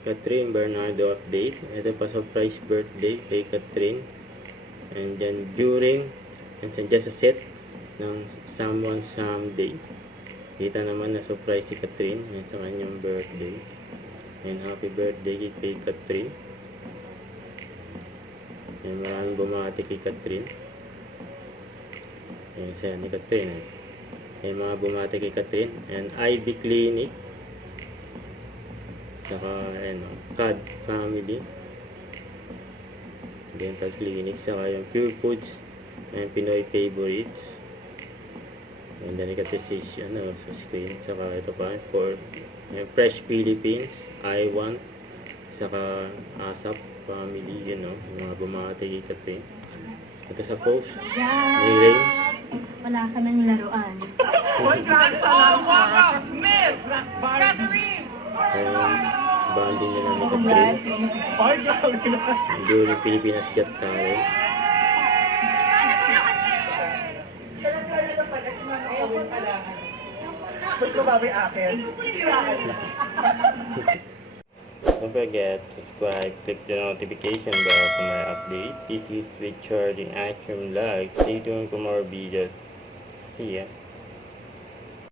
Catherine Bernardo update. Ito pa surprise birthday kay Catherine. And then during, and then just a set ng someone someday. Kita naman na surprise si Catherine yan sa kanyang birthday. And happy birthday kay Catherine. And maraming bumati kay Catherine. Ayan siya ni Catherine. Ayan mga bumati kay Catherine. And Ivy Clinic. Saka CAD Family Dental Clinic. Saka yung Pure Foods and Pinoy Favorites. And then ika-decision sa screen. Saka ito pa for Fresh Philippines, I Want. Saka ASAP Family, yung mga bumati kay Catherine. Ito sa post ni Rain. Wala ka ng laruan. Banding nila ni Catherine during Pilipinas Got Talent. Don't forget to subscribe, click the notification bell for my update. This is Richard in Action Vlog. Stay tuned for more videos. See ya.